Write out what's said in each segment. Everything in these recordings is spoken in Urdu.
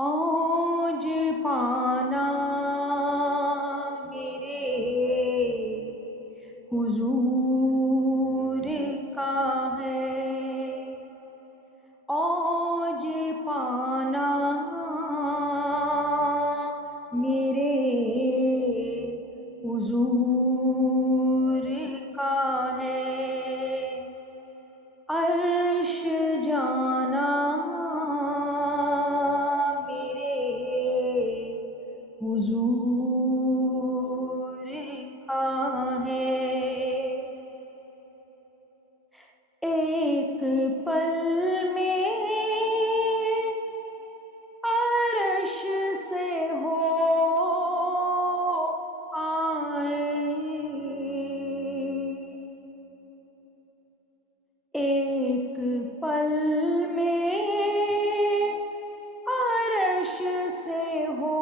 اوج پانا میرے حضور کا ہے، اوج پانا میرے حضور کا ہے، عرش جانا حضور کا ہے، ایک پل میں عرش سے ہو آئے، ایک پل میں عرش سے ہو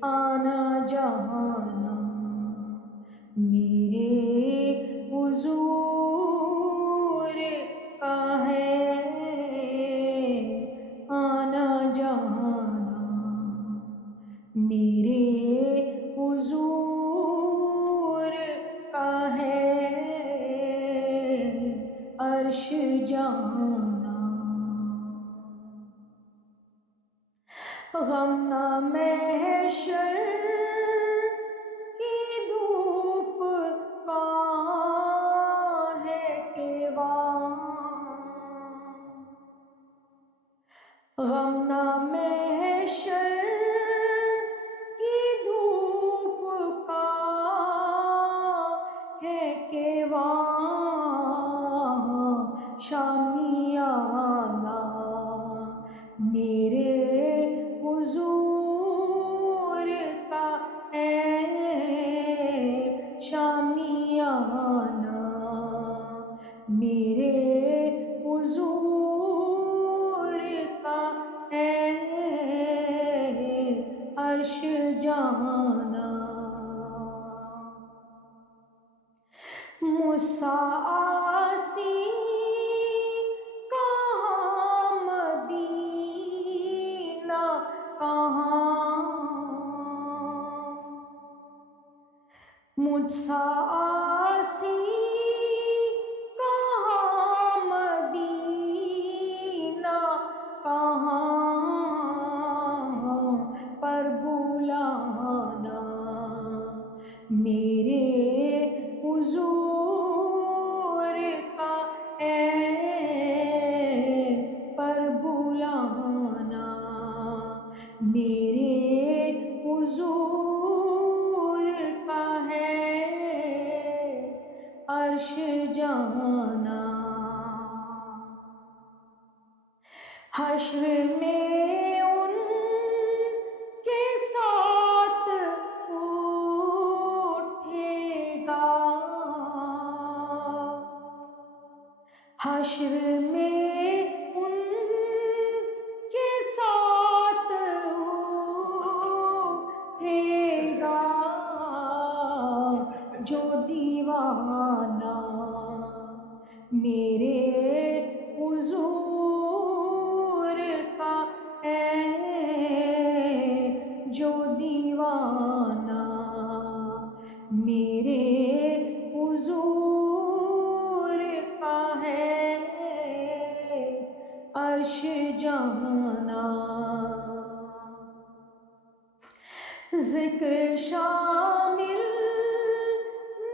آنا جانا میرے حضور کا ہے، آنا جانا میرے حضور کا ہے، عرش جانا غم نہ محشر کی دھوپ کا ہے کیواں، غم نہ محشر کی دھوپ کا ہے کیواں، شامیانہ میرے حضور کا ہے، شامیانہ میرے حضور کا ہے، عرش جانا مساسی کہاں مدینہ کہاں، مجھ سا آسی کہاں مدینہ کہاں، پر بلانا میرے حضور کا ہے، پر بلانا میرے حضور کا ہے، عرش جانا حشر میں ان کے ساتھ اٹھے گا، حشر میں ان کے ساتھ اٹھے گا، جو دیوانہ میرے حضور کا ہے، جو دیوانہ میرے حضور کا ہے، عرش جانا ذکر شامل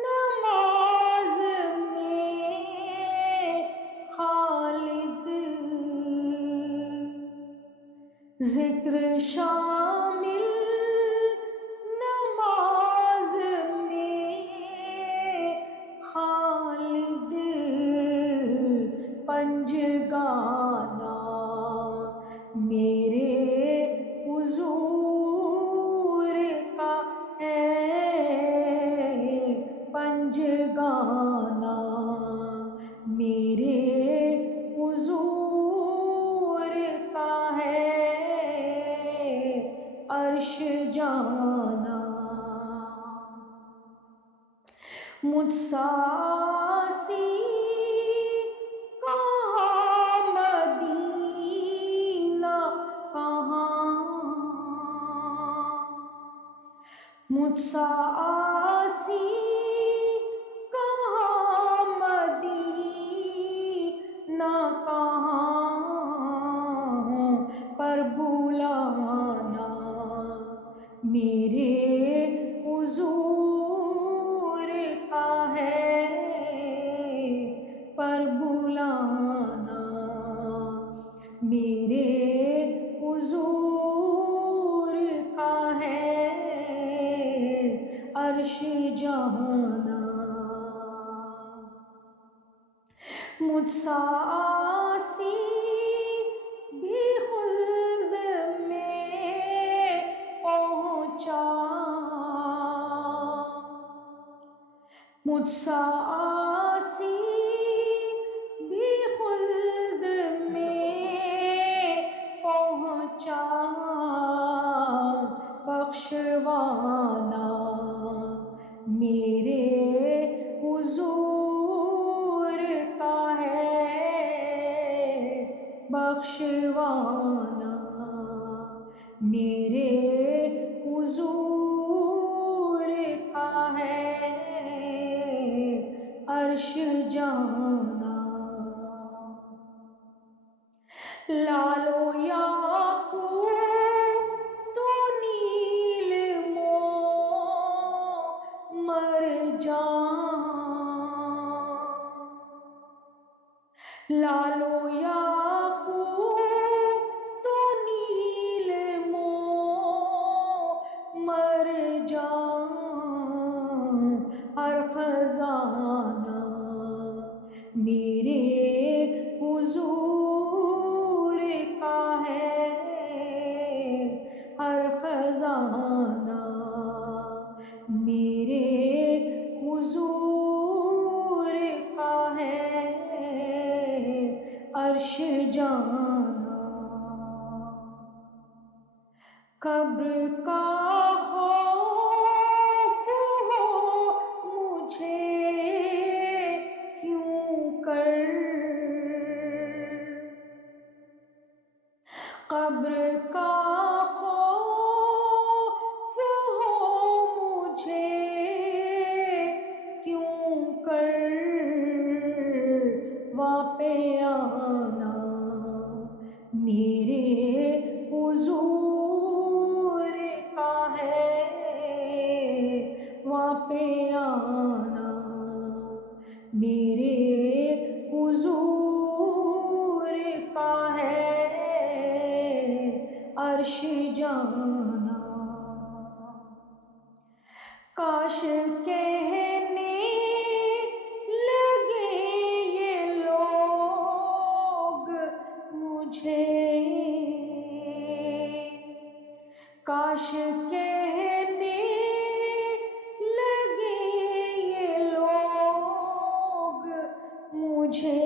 نماز میں خالد، ذکر شامل نماز میں خالد، پنج گانا میرے حضور کا ہے، پنج گانا میرے حضور کا ہے، عرش جانا مجھ سا آسی مجھ سا آسی کہاں مدینہ کہاں پر بلانا میرے حضور کا ہے پر بلانا میرے حضور کا ہے عرش جانا مجھ سا آسی بھی خلد میں پہنچا مجھ سا آسی بھی خلد میں پہنچا بخشوانا میرے حضور کا ہے بخشوانا میرے حضور کا ہے عرش جانا لالو یاقوت تو نیل مرجان لالو یاقوت تو نیل مرجان ہر خزانہ میرے حضور کا ہے ہر خزانہ میرے حضور کا ہے عرش جانا قبر کا خوف ہو مجھے کیوں کر قبر کا خوف ہو مجھے کیوں کر واپے آنا میرے حضور کا ہے واپے آنا میرے حضور کا ہے عرش جانا کاش کہنے لگے یہ لوگ مجھے کاش کہنے لگے یہ لوگ مجھے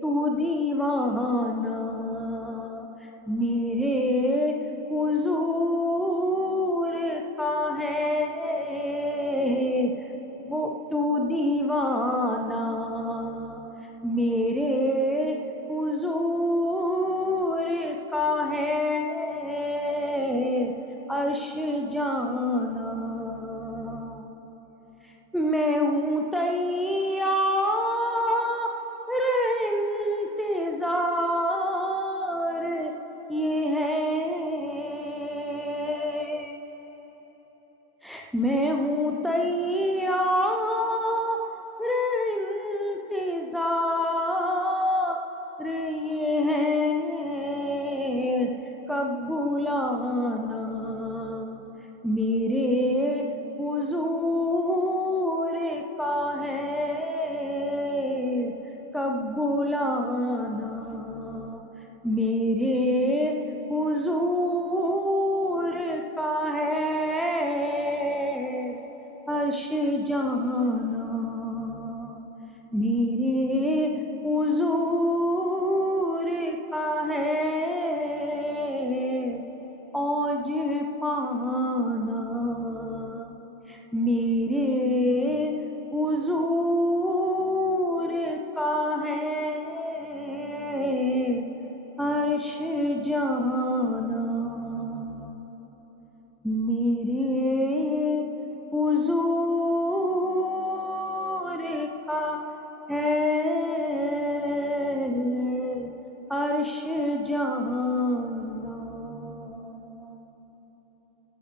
تو دیوانہ میرے حضور کا ہے وہ تو دیوانہ میرے حضور کا ہے عرش جانا میں ہوں تیار انتظار یہ ہے میں ہوں تیار انتظار یہ ہے کب بلانا میرے حضور کا ہے کب بلانا میرے حضور کا ہے عرش جانا میرے حضور کا ہے اوج پانا میرے حضور کا ہے عرش جانا عرش جانا